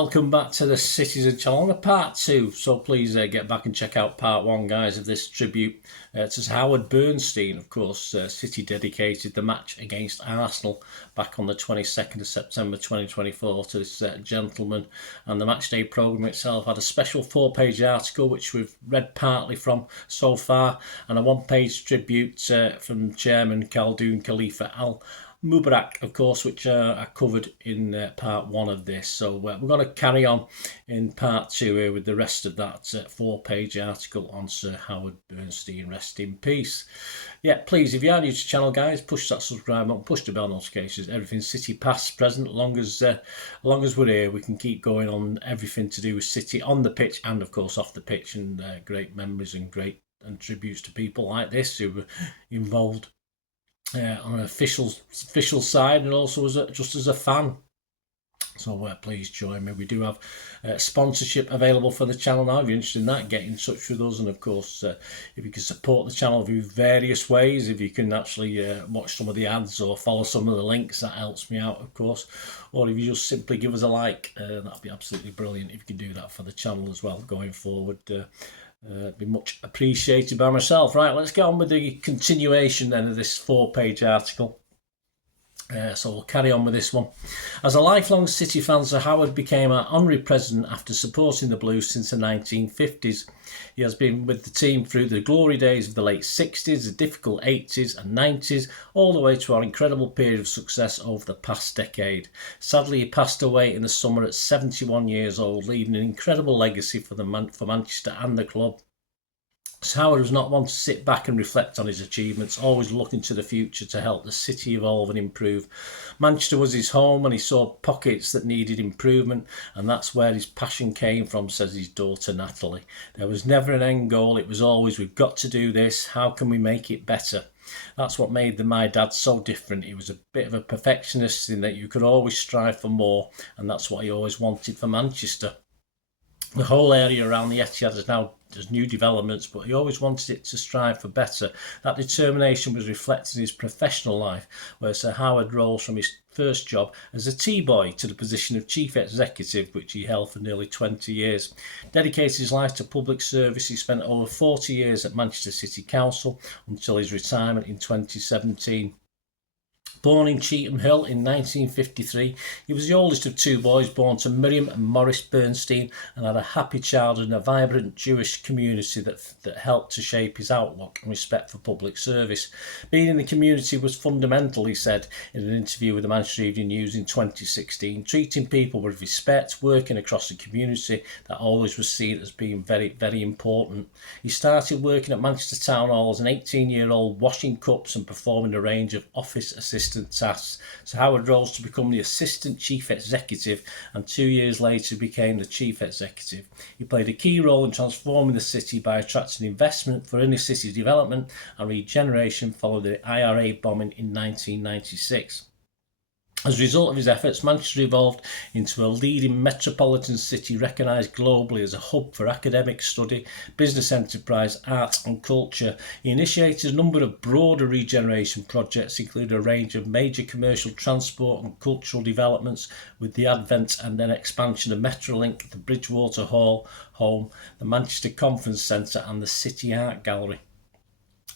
welcome back to the Citizen channel on part 2. So please get back and check out part 1, guys, of this tribute to Howard Bernstein. Of course, City dedicated the match against Arsenal back on the 22nd of September 2024 to this gentleman, and the matchday programme itself had a special 4-page article which we've read partly from so far, and a 1-page tribute from Chairman Khaldoon Khalifa Al Mubarak, of course, which are covered in part 1 of this. So we're going to carry on in part 2 here with the rest of that 4-page article on Sir Howard Bernstein. Rest in peace. Yeah, please, if you are new to the channel, guys, push that subscribe button, push the bell notifications. Everything City past, present, as long as we're here, we can keep going on everything to do with City on the pitch and, of course, off the pitch, and great memories and great tributes to people like this who were involved on an official side, and also just as a fan. So please join me. We do have sponsorship available for the channel now. If you're interested in that, get in touch with us. And of course, if you can support the channel through various ways, if you can actually watch some of the ads or follow some of the links, that helps me out, of course. Or if you just simply give us a like, that'd be absolutely brilliant if you can do that for the channel as well going forward. Be much appreciated by myself. Right, let's get on with the continuation then of this 4-page article. So we'll carry on with this one. As a lifelong City fan, Sir Howard became our honorary president after supporting the Blues since the 1950s. He has been with the team through the glory days of the late 60s, the difficult 80s and 90s, all the way to our incredible period of success over the past decade. Sadly, he passed away in the summer at 71 years old, leaving an incredible legacy for Manchester and the club. Howard was not one to sit back and reflect on his achievements, always looking to the future to help the city evolve and improve. Manchester was his home and he saw pockets that needed improvement, and that's where his passion came from, says his daughter Natalie. There was never an end goal, it was always, we've got to do this, how can we make it better? That's what made my dad so different. He was a bit of a perfectionist in that you could always strive for more, and that's what he always wanted for Manchester. The whole area around the Etihad is now there's new developments, but he always wanted it to strive for better. That determination was reflected in his professional life, where Sir Howard rose from his first job as a tea boy to the position of chief executive, which he held for nearly 20 years. Dedicated his life to public service, he spent over 40 years at Manchester City Council until his retirement in 2017. Born in Cheetham Hill in 1953, he was the oldest of 2 boys born to Miriam and Maurice Bernstein, and had a happy childhood in a vibrant Jewish community that helped to shape his outlook and respect for public service. Being in the community was fundamental, he said in an interview with the Manchester Evening News in 2016. Treating people with respect, working across the community, that always was seen as being very, very important. He started working at Manchester Town Hall as an 18-year-old, washing cups and performing a range of office assistant tasks. So Howard rose to become the assistant chief executive, and 2 years later became the chief executive. He played a key role in transforming the city by attracting investment for inner city development and regeneration following the IRA bombing in 1996. As a result of his efforts, Manchester evolved into a leading metropolitan city recognised globally as a hub for academic study, business enterprise, art and culture. He initiated a number of broader regeneration projects, including a range of major commercial transport and cultural developments, with the advent and then expansion of Metrolink, the Bridgewater Hall home, the Manchester Conference Centre and the City Art Gallery.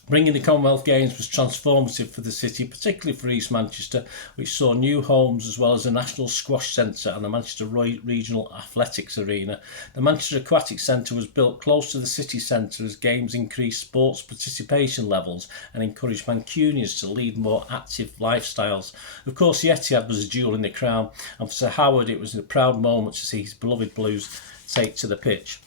Bringing the Commonwealth Games was transformative for the city, particularly for East Manchester, which saw new homes as well as the National Squash Centre and the Manchester Regional Athletics Arena. The Manchester Aquatic Centre was built close to the city centre as games increased sports participation levels and encouraged Mancunians to lead more active lifestyles. Of course, the Etihad was a jewel in the crown, and for Sir Howard it was a proud moment to see his beloved Blues take to the pitch.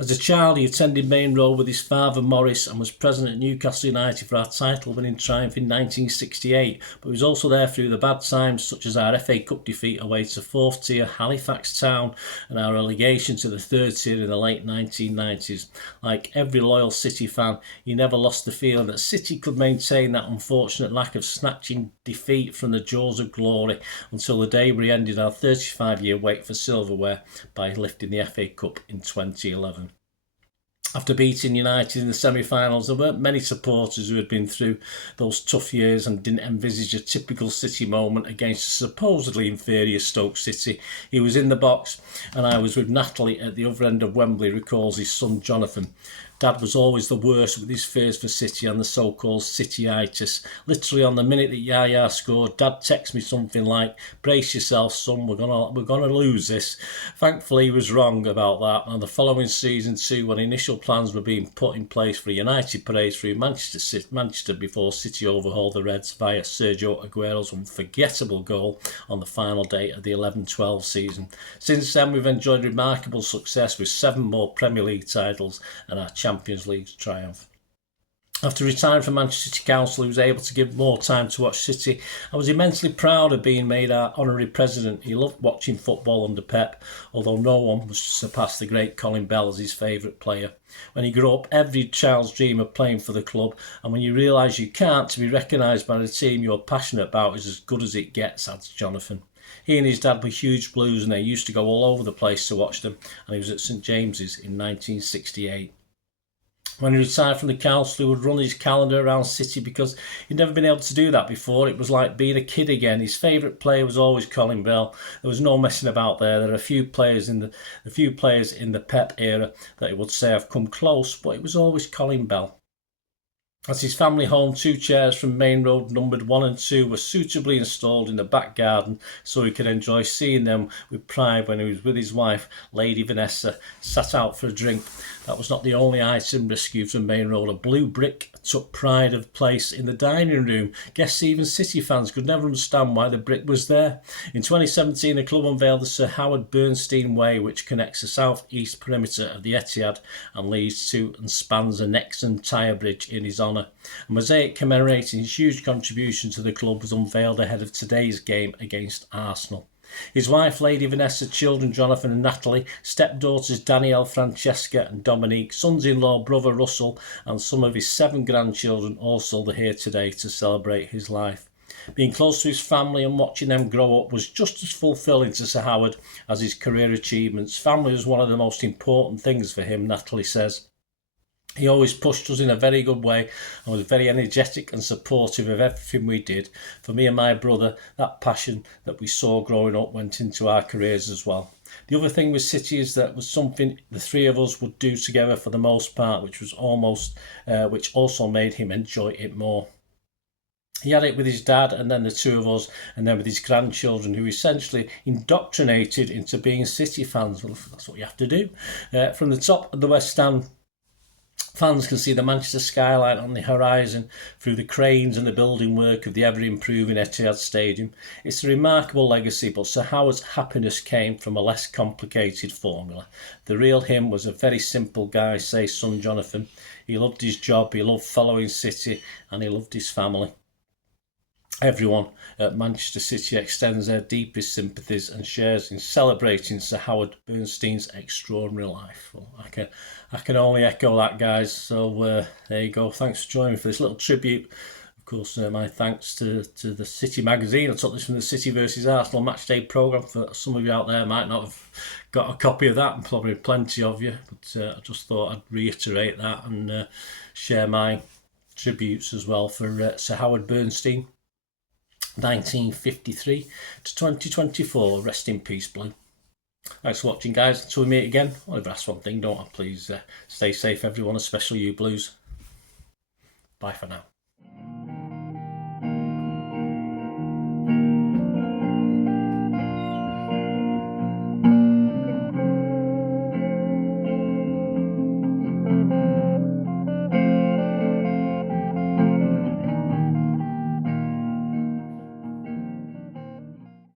As a child, he attended Main Road with his father Maurice and was present at Newcastle United for our title-winning triumph in 1968, but he was also there through the bad times, such as our FA Cup defeat away to 4th tier Halifax Town and our relegation to the 3rd tier in the late 1990s. Like every loyal City fan, he never lost the feeling that City could maintain that unfortunate lack of snatching defeat from the jaws of glory until the day we ended our 35-year wait for silverware by lifting the FA Cup in 2011. After beating United in the semi-finals, there weren't many supporters who had been through those tough years and didn't envisage a typical City moment against a supposedly inferior Stoke City. He was in the box and I was with Natalie at the other end of Wembley, recalls his son Jonathan. Dad was always the worst with his fears for City and the so-called Cityitis. Literally on the minute that Yaya scored, Dad texted me something like, "Brace yourself, son, we're gonna lose this." Thankfully, he was wrong about that, and the following season too, when initial plans were being put in place for a United parade through Manchester before City overhauled the Reds via Sergio Aguero's unforgettable goal on the final day of the 11-12 season. Since then, we've enjoyed remarkable success with 7 more Premier League titles and our Champions League triumph. After retiring from Manchester City Council, he was able to give more time to watch City. I was immensely proud of being made our honorary president. He loved watching football under Pep, although no one was to surpass the great Colin Bell as his favourite player. When he grew up, every child's dream of playing for the club, and when you realise you can't, to be recognised by the team you're passionate about is as good as it gets, adds Jonathan. He and his dad were huge Blues and they used to go all over the place to watch them, and he was at St James's in 1968. When he retired from the council, he would run his calendar around City because he'd never been able to do that before. It was like being a kid again. His favourite player was always Colin Bell. There was no messing about there. There are a few players in the Pep era that he would say have come close, but it was always Colin Bell. At his family home, 2 chairs from Main Road numbered 1 and 2 were suitably installed in the back garden so he could enjoy seeing them with pride when he was with his wife, Lady Vanessa, sat out for a drink. That was not the only item rescued from Main Road. A blue brick took pride of place in the dining room. Guess even City fans could never understand why the brick was there. In 2017, the club unveiled the Sir Howard Bernstein Way, which connects the south-east perimeter of the Etihad and leads to and spans the Nexon Tyre Bridge in his honour. A mosaic commemorating his huge contribution to the club was unveiled ahead of today's game against Arsenal. His wife, Lady Vanessa, children Jonathan and Natalie, stepdaughters Danielle, Francesca and Dominique, sons-in-law brother Russell and some of his 7 grandchildren also are here today to celebrate his life. Being close to his family and watching them grow up was just as fulfilling to Sir Howard as his career achievements. Family was one of the most important things for him, Natalie says. He always pushed us in a very good way and was very energetic and supportive of everything we did. For me and my brother, that passion that we saw growing up went into our careers as well. The other thing with City is that was something the 3 of us would do together for the most part, which also made him enjoy it more. He had it with his dad and then the 2 of us and then with his grandchildren who essentially indoctrinated into being City fans. Well, that's what you have to do. From the top of the West Stand, fans can see the Manchester skyline on the horizon through the cranes and the building work of the ever-improving Etihad Stadium. It's a remarkable legacy, but Sir Howard's happiness came from a less complicated formula. The real him was a very simple guy, says son Jonathan. He loved his job, he loved following City, and he loved his family. Everyone at Manchester City extends their deepest sympathies and shares in celebrating Sir Howard Bernstein's extraordinary life. Well, I can only echo that, guys. So there you go. Thanks for joining me for this little tribute. Of course, my thanks to the City magazine. I took this from the City versus Arsenal matchday programme. For some of you out there might not have got a copy of that, and probably plenty of you. But I just thought I'd reiterate that and share my tributes as well for Sir Howard Bernstein. 1953 to 2024. Rest in peace, Blue. Thanks for watching, guys. Until we meet again, I'll never ask one thing, don't I? Please stay safe, everyone, especially you Blues. Bye for now.